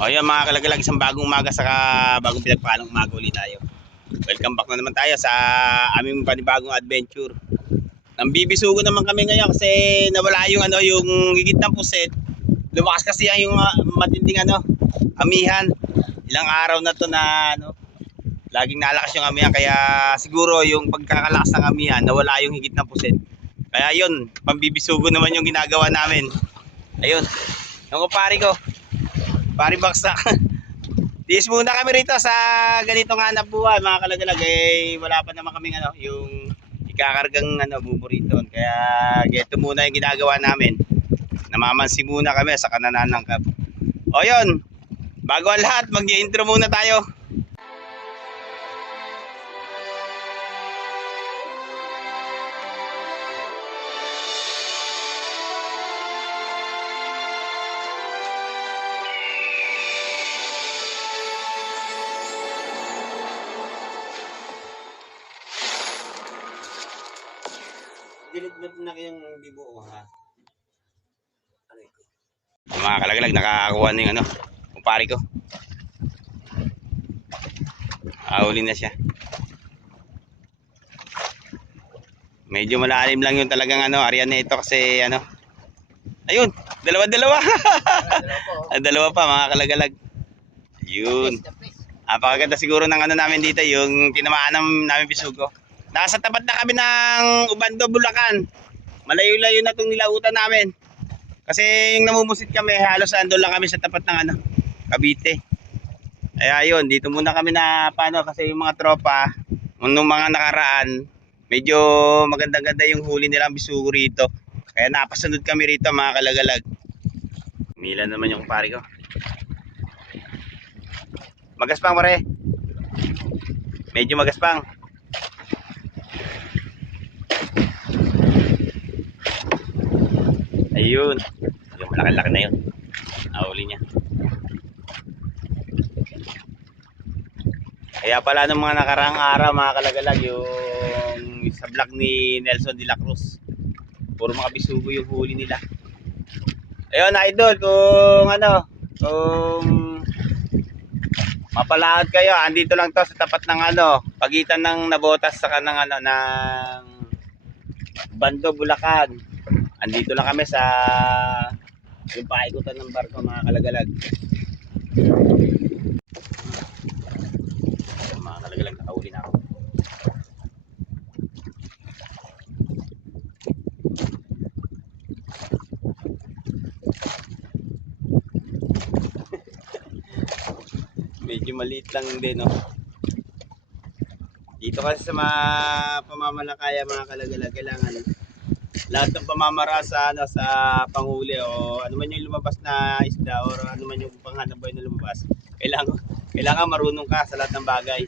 O yan mga kalagalag, isang bagong umaga saka bagong pinagpalang umaga ulit tayo. Welcome back na naman tayo sa aming panibagong adventure. Nambibisugo naman kami ngayon kasi nawala yung yung higit ng puset. Lumakas kasi yung matinding amihan. Ilang araw na to na laging nalakas yung amihan, kaya siguro yung pagkakalakas ng amihan nawala yung higit ng puset. Kaya yun, pambibisugo naman yung ginagawa namin. Ayun, yung kupari ko. Pari baksak. Diis muna kami rito sa ganitong hanap buhay mga kalagalag. Wala pa naman kaming yung ikakargang buburiton. Kaya geto muna yung ginagawa namin. Namamansi muna kami sa kanananangkap. O yun, bago ang lahat, mag-i-intro muna tayo. Dilit na yung bibuo ha. Mga kalagalag, nakakakuha na yung kumpari ko. Ahuli na siya. Medyo malalim lang yung talagang area na ito kasi ayun, dalawa-dalawa. Dalawa pa mga kalagalag. Yun. Napakaganda siguro ng namin dito, yung tinamaan namin bisugo. Nasa tapat na kami ng Ubando, Bulacan. Malayo-layo na itong nilautan namin. Kasi yung namumusit kami, halos ando lang kami sa tapat ng Cavite. Kaya yun, dito muna kami na kasi yung mga tropa, nung mga nakaraan, medyo maganda-ganda yung huli nilang bisugo rito. Kaya napasunod kami rito mga kalagalag. Mila naman yung pari ko. Magaspang pare. Medyo magaspang. Ayun, yung malaki-laki na yun. Nahuli niya. Kaya pala nung mga nakaraang araw mga kalagalag, yung sa vlog ni Nelson de la Cruz, puro mga bisugo yung huli nila. Ayun idol, kung mapalaad kayo, andito lang to sa tapat ng pagitan ng Nabotas sa kanang ng Bando, Bulacan. Andito lang kami sa yung paikutan ng barko mga kalagalag. Mga kalagalag, nakahuli na ako. Medyo maliit lang din Dito kasi sa mga pamamalakaya mga kalagalag, kailangan lahat ng pamamara sa sa panghuli o ano man yung lumabas na isda o ano man yung panghanap buhay na lumabas, kailangan marunong ka sa lahat ng bagay.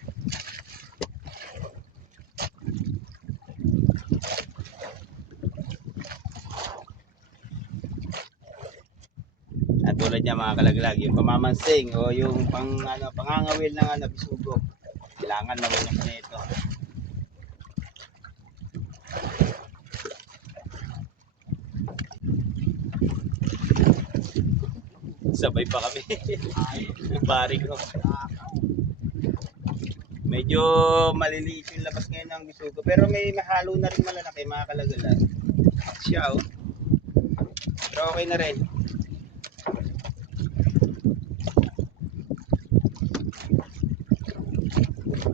At tulad niya mga kalaglag, yung pamamansing o yung pangangawil ng bisugo, kailangan marunong ka na ito. Sabay pa kami. Pari ko. Medyo maliliit yung labas ngayon ng bisugo, pero may mahalo na rin malalaki mga kalagalag. Siya pero okay na rin.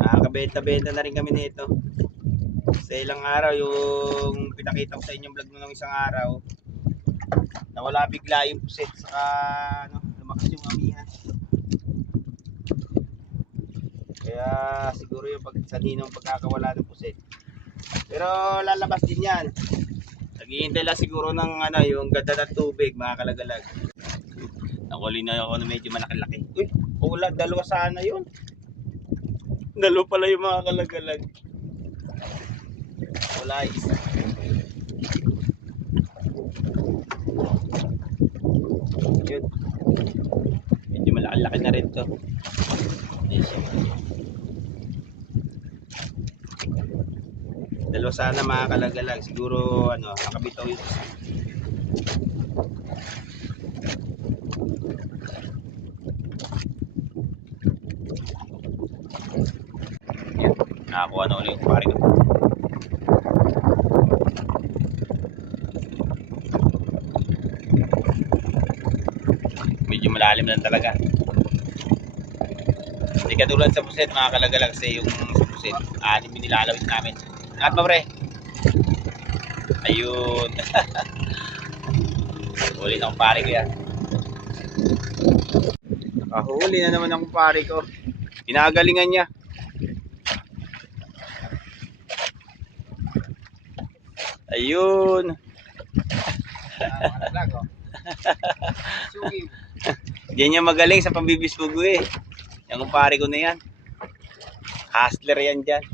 Nakakabenta-benta na rin kami nito. Sa ilang araw, yung pinakita ko sa inyong vlog nung isang araw, nawala bigla yung puset, saka lumakas yung amihan. Kaya siguro yung saninong pagkakawala ng puset. Pero lalabas din yan. Naghihintay lang siguro ng yung ganda ng tubig mga kalagalag. Nakuli na ako na medyo malaki-laki. Uy, wala, dalawa sana yun. Dalawa pala yung mga kalagalag. Wala, isa. Yun. Medyo malaki-laki na rin to. Dalawa sana mga kalagalag. Siguro nakabitaw yun. Nakakuha na ulit yung pare ko. Medyo malalim lang talaga. Hindi katulad sa puset, mga kalagalag, kasi yung sa puset, anim yung nilalawit namin. Angat ba, pre? Ayun. Huli na akong pare ko yan. Huli na naman akong pare ko. Pinagalingan niya. Ayun. Diyan niya magaling sa pambibisbugo eh. Yung pare ko na yan. Hustler yan dyan.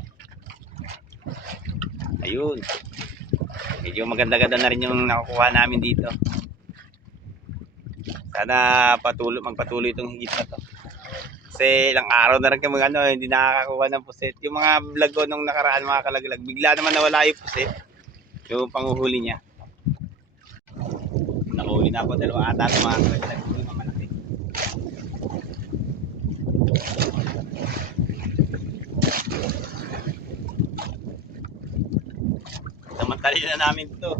Ayun. Medyo maganda-ganda na rin yung nakukuha namin dito. Sana magpatuloy itong higit na to. Kasi ilang araw na rin kami hindi nakakakuha ng puset. Yung mga vlog ko nung nakaraan, mga kalaglag, bigla naman nawala yung puset. Yung panguhuli niya. Nakahuli na ako, 2 ata ng mga kalaglag. Hindi mamalaki. Samantali na namin ito.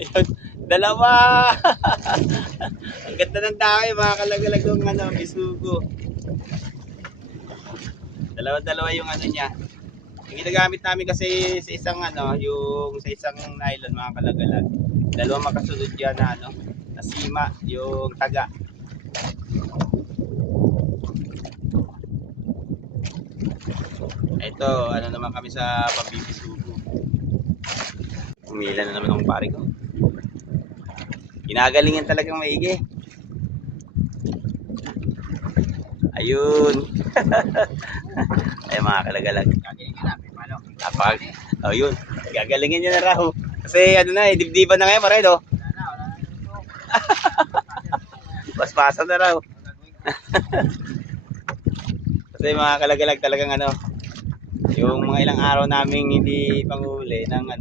Ayun, 2. Ang ganda ng tayo, mga kalagalag ng bisugo. 2 yung niya. Yung ginagamit namin kasi sa isang yung sa isang nylon, mga kalagalag. 2 makasunod yan na na sima, yung taga. Ito, naman kami sa pambibisugo. Umila na naman ang pare ko. Ginagalingan talagang maigi. Ayun. Ay, mga kalagalag. Ayun. Gagalingin niya na raw. Kasi dibdiban na ngayon, pare, no? Paspasan na raw. Kasi mga kalagalag talagang yung mga ilang araw naming hindi panghuli ng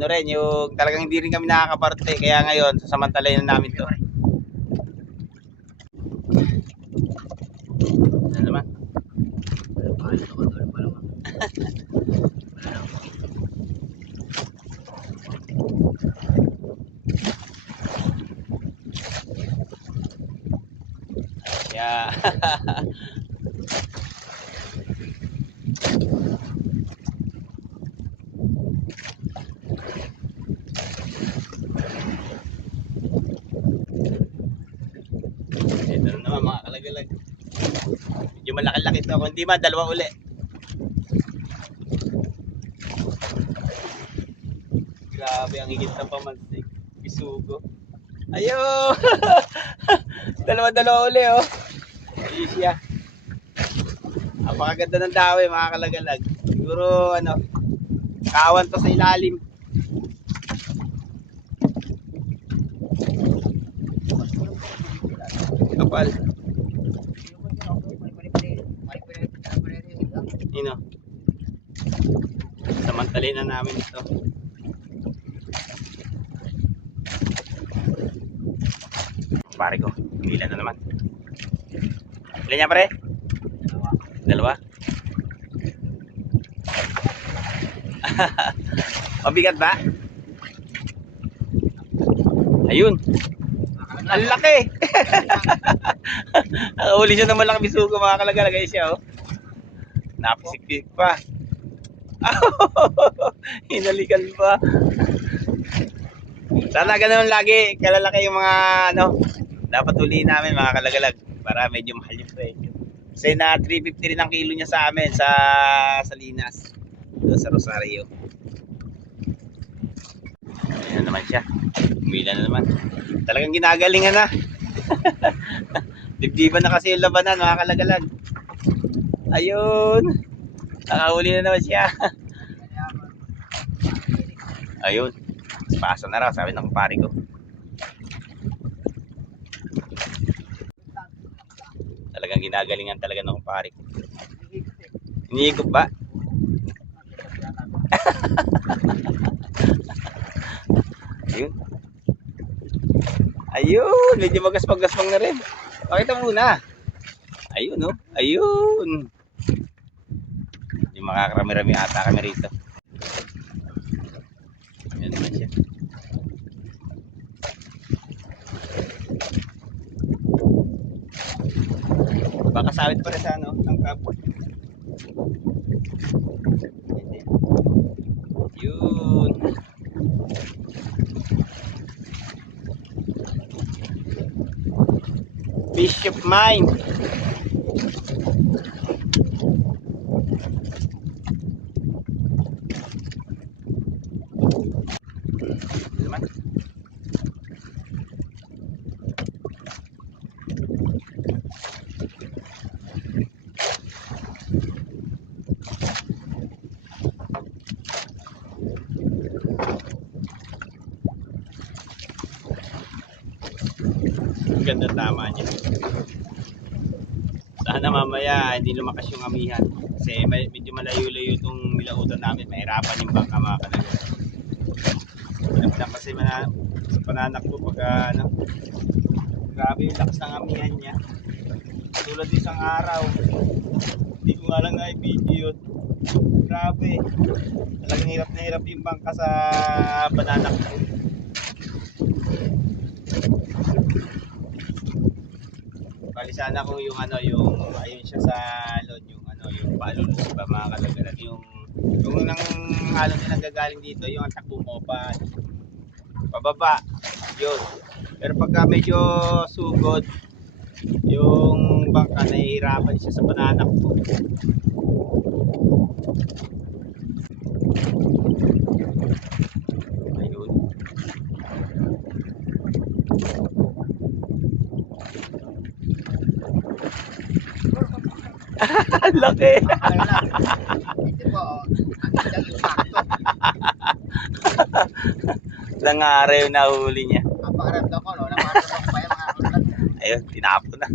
rin, yung talagang hindi rin kami nakakaparte. Kaya ngayon, sasamantalayin na namin to. Ano naman? Yeah. Ito naman, mga kalagalag. Medyo malaki-laki ito. Kung hindi man, 2 uli. Grabe, ang higit na pamansig. Bisugo. Ayun! 2 uli, oh. Ayun siya. Napakaganda ng dawi, mga kalagalag. Siguro, kawan to sa ilalim. Kapal. Samantalin na namin ito. Pare ko, ilan na naman. Ilan niya, pare? 2. Mabigat ba? Ayun. Ang laki. Nakahuli siya ng malaking bisugo, mga kalagay siya, oh. Napisikpik pa. Hinalikan pa. Sana ganoon lagi, kalalaki yung mga dapat huliin namin, mga kalagalag, para medyo mahal yung presyo. Kasi na 350 rin ang kilo niya sa amin sa Salinas, doon sa Rosario. Ayan na naman siya. Umila na naman. Talagang ginagalingan na. Dibdiban na kasi yung labanan, mga kalagalag. Ayun. Nakahuli na naman siya. Ayun. Pasa na raw, sabi ng pare ko. Talagang ginagalingan talaga ng pare ko. Iniigop ba? Ayun. Ayun, medyo magaspang-gaspang na rin. Pakita muna. Ayun, oh. Ayun. Yung makakarami-rami ata kami rito. Ayan naman siya. Baka sawit pa rin sa ano, tangkap. Yun. Fish of mine. Naman. Ang ganda tama niya. Sana mamaya hindi lumakas yung amihan. Kasi medyo malayo-layo itong nilautan namin. Mahirapan yung bangka mga kanaga. Pinapinap kasi sa pananak ko pag ano. Grabe yung lakas ng amihan niya. Tulad isang araw. Hindi ko nga lang na-video yun. Grabe. Talagang hirap na hirap yung bangka sa pananak ko. Bali sana kung yung ano yung ayun siya sa load yung ano yung palulus ba mga kalagalag yung nang alon nilang gagaling dito yung ang takbo mo pa pababa yun. Pero pagka medyo sugod yung bangka nahihirapan siya sa pananak ko. Ayun. Laki. Hindi po, ang sakto. Langare yung nahuli niya. Ang pakiramdam ko, no? Naparamdam ko pa yung mga ulat. Ayun, tinapo na.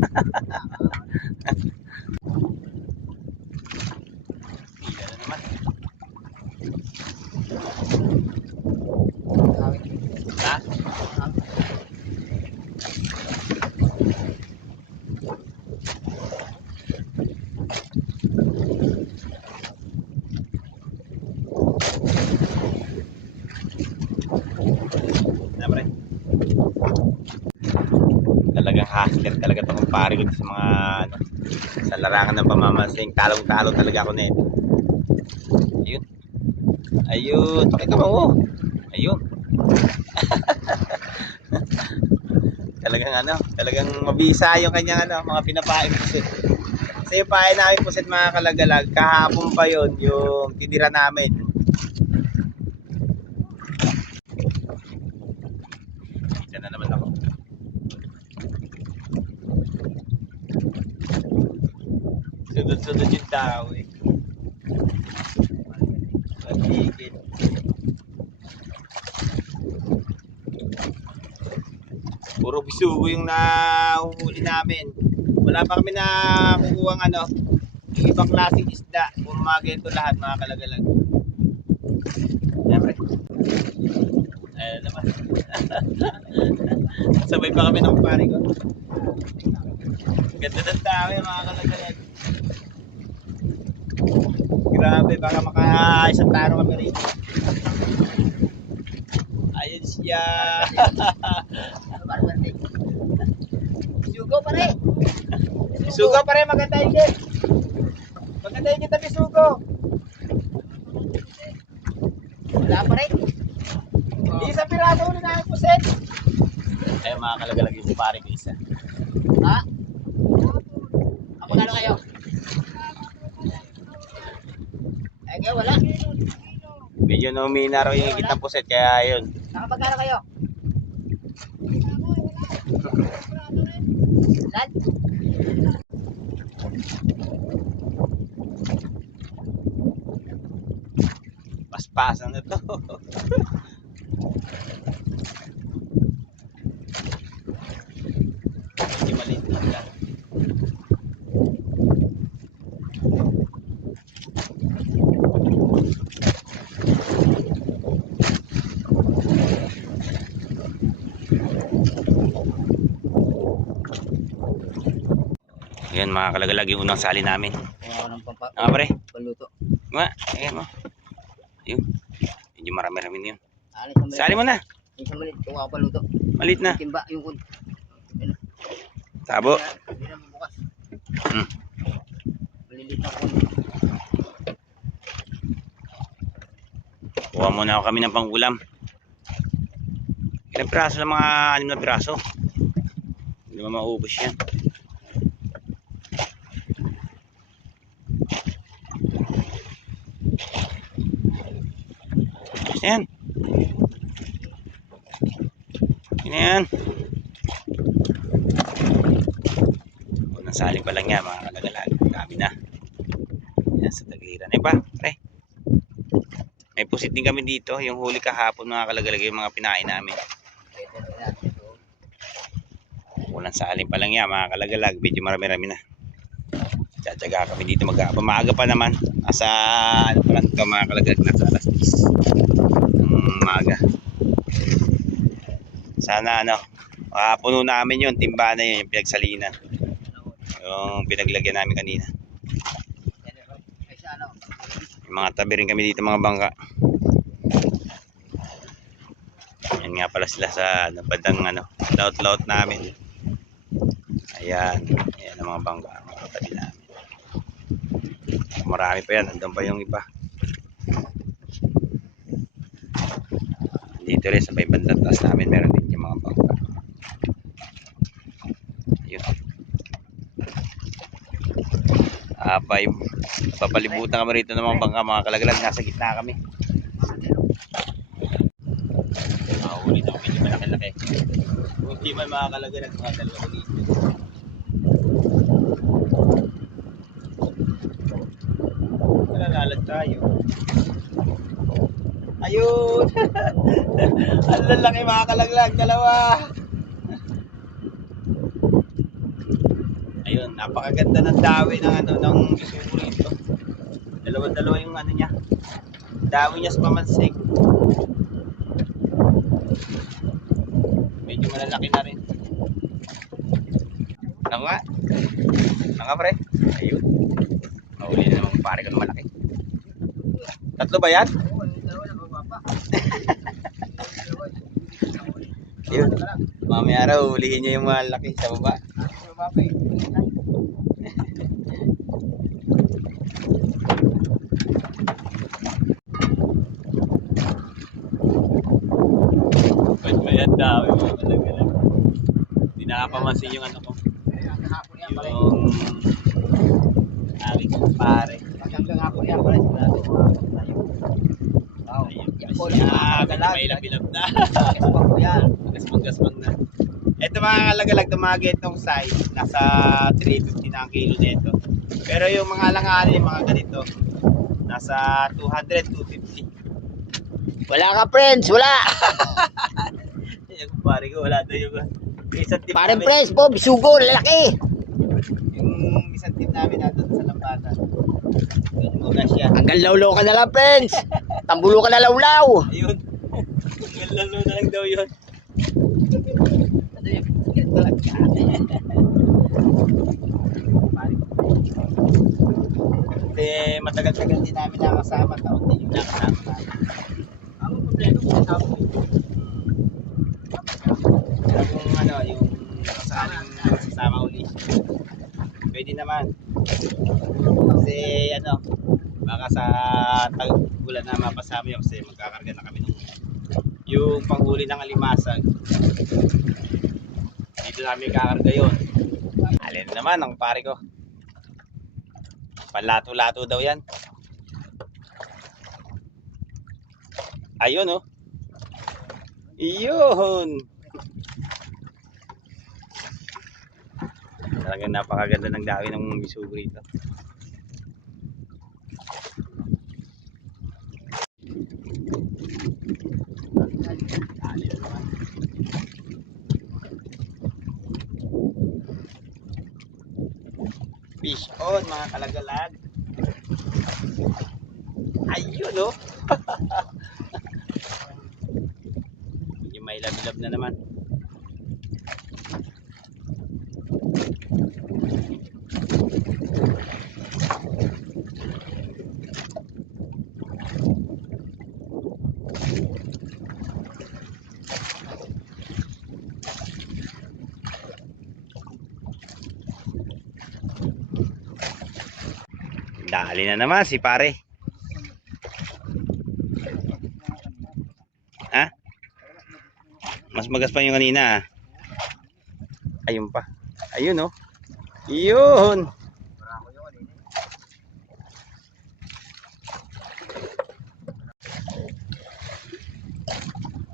Pila na naman. Ha? Na pre. Talagang hustler talaga itong kumpare ko sa mga ano, sa larangan ng pamamansing. Talong-talong talaga ako nito. Ayun. Ayun. Pakita mo. Oh. Ayun. Talagang ano, talagang mabisa yung kanyang ano, mga pinapain pusit. Kasi yung pain namin pusit mga kalagalag, kahapon pa yon yung tinira namin. Kita na naman ako. Sunod-sunod yung tao eh. Patigil. Puro bisugo yung nahuhuli namin. Wala pa kami na kukuhang ano, yung ibang klaseng isda. Puro mga ganito lahat mga kalagalag. Yan pre. Ayun naman. Sabay pa kami ng kumpare ko. Ganda ng tao yung mga kalagalag. Grabe, baka maka isang taro kami rin. Ayun siya. Sugo pa rin. Sugo pa rin, maganda higit. Maganda higit tabi sugo. Wala pa rin. Isang pirado ulit namin puset. Ayun mga kalagalag yung kumpare ko isa. Ha? Ang magkano kayo? Ay, kayo wala. Medyo numina raw yung higit ng puset, kaya yun. Nakapagkano kayo? Lan? Paspasan na to. Hindi maliit lang. Ayan mga kalagalag yung unang sali namin. Kuha ko ng Pre. paluto. Nga, ayan mo. Yun. Medyo marami-rami na yun. Isang Sali mo na. Isang malit. Kuha ko paluto. Malit na. Timba yung kun. Tabo. Hindi na bukas. Hmm. Malilit na kun. Kuha muna ako kami ng pangulam. Ilang piraso lang, mga 6 na piraso. Hindi naman maubos yan. Yan. Yan. Unang sali pa lang yan, mga kalagalag. Dami na. Yan sa tagliran. Eh pa, pre. May pusit din kami dito. Yung huli kahapon, mga kalagalag, yung mga pinain namin. Unang sali pa lang yan, mga kalagalag. Medyo marami-rami na. Tsatsaga kami dito maaga pa naman. Asa ano pa lang ito, mga kalagalag, nasa alas 10 ng umaga. Sana ano, puno namin yun, timba na yun, yung pinagsalinan, yung pinaglagyan namin kanina. Yung mga tabi rin kami dito, mga bangka. Yan nga pala sila sa bandang laut-laut namin. Ayan, ayan ang mga bangka, mga tabi namin. Marami pa yan, andun pa yung iba. Dito rin sa may bandang taas namin meron din yung mga bangka. Yun. Papalibutan kami rito ng mga bangka, mga kalagalag. Nasa gitna kami. Mahuli na kami, medyo malaki-laki. Kung hindi man, mga kalagalag, mga dalawa ko dito. Nalalag tayo. Ayun. Ang lalaki, mga kalaglag, dalawa. Ayun, napakaganda ng dawi ng bisugo rito. Dalawa-dalawa yung niya. Dawi niya sa pamansig. Medyo malalaki na rin. Nga pre. Ayun. Mahuli na naman pare ko ng malaki. Tatlo ba yan? Yun. Mamaya raw, hulihin nyo yung malaki sa baba. Ba't ba yan dami mga kalagalag? Hindi nakapamansin yung ko. Yung aking pare. Hanggang hapon yan pala. May lapilap na. Gaspang na. Ito mga kalagalag, tumagi itong size. Nasa 350 na ang kilo nito. Pero yung mga langanin, mga ganito, nasa 200, 250. Wala ka friends, wala. Yung pare ko, wala doon yung isang tip Parang namin. friends po, bisugo, lalaki. Yung isang tip namin natin sa lambatan. Yun muna siya. Hanggang lawlaw ka na lang friends. Tambulo ka na lawlaw. Ayun. Hanggang lalo na lang daw yun. Kasi matagal-tagal din namin nakasama. Taon din yung nakasama namin. Ang problema ko sa tapo ito. Pero kung yung nakasaling sasama ulit, pwede naman. Kasi baka sa tag-ulan na mapasama yun kasi magkakarga na kami ng yung panghuli ng alimasag. Dito namin kakarga yun. Alin naman ang pare ko. Panlato-lato daw yan. Ayun oh. Iyon. Talagang napakaganda ng dawi ng bisugo rito. Fish on mga kalagalag. Ayun oh. Medyo may lab-lab na naman. Dali na naman si pare. Ha? Mas magas pa yung kanina. Ayun pa. Ayun oh. Yun.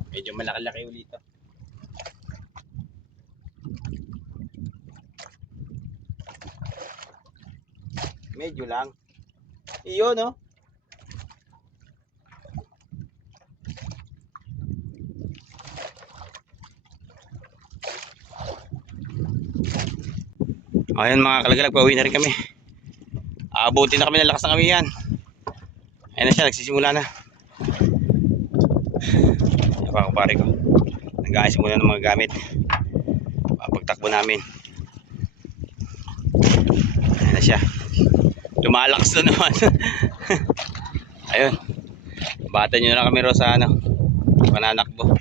Medyo malaki-laki ulit ito. Medyo lang. Iyon no. Ayan mga kalagalag, pauwi na rin kami. Aabutin na kami ng lakas ng amihan. Ayan na siya, nagsisimula na. Yan pa pare ko. Nag-aayos muna ng mga gamit. Pagtakbo namin. Ayan na siya. Lumalakas na naman. Ayun. Batan nyo na kami ro sa pananakbo.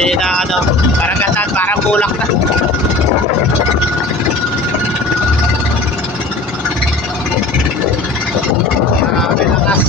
Kasi na ano, karagatan, parang bulak na. Grabe lakas.